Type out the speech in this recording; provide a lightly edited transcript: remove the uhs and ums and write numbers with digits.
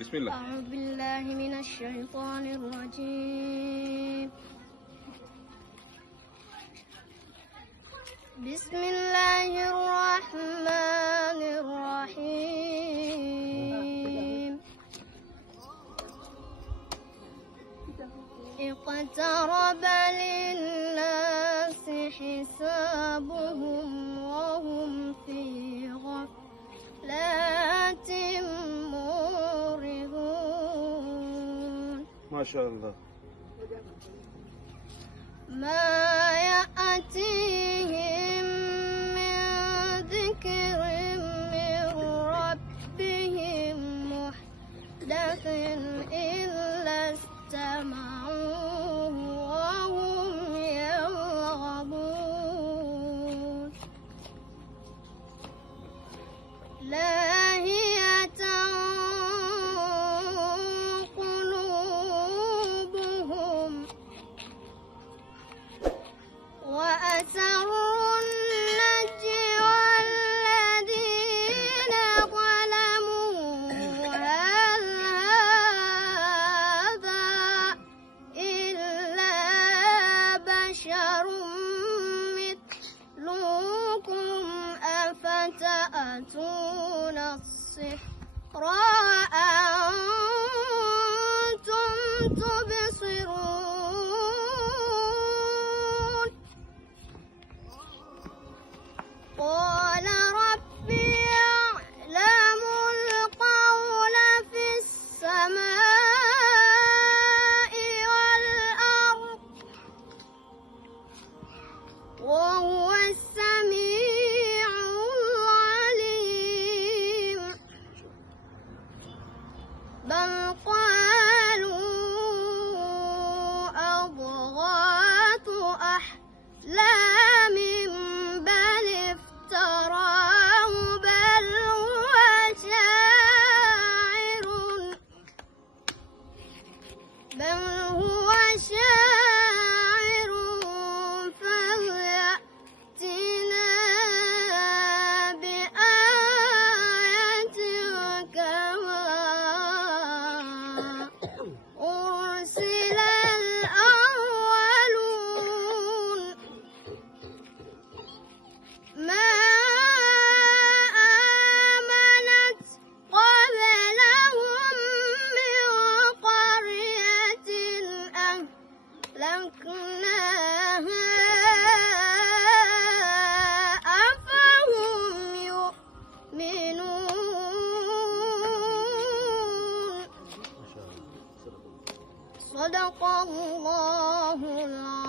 بسم الله. أعوذ بالله من الشيطان الرجيم. بسم الله الرحمن الرحيم. اقترب للناس حسابهم وهم في غفلة معرضون. ما شاء الله. ما يأتيهم من ذكر من ربهم محدث إلا استمعوه وهم يلعبون. لاهية قلوبهم وأسروا النجوى الذين ظلموا هل هذا إلا بشر مثلكم أفتأتون السحر وأنتم تبصرون. قال ربي يعلم القول في السماء والأرض وهو السميع العليم. بل قالوا أضغاث أحلام بل افتراه بل هو شاعر فليأتنا بآية كما أرسل الأولون. ما آمنت قبلهم من قرية أهلكناها أفهم يؤمنون. صدق الله العظيم.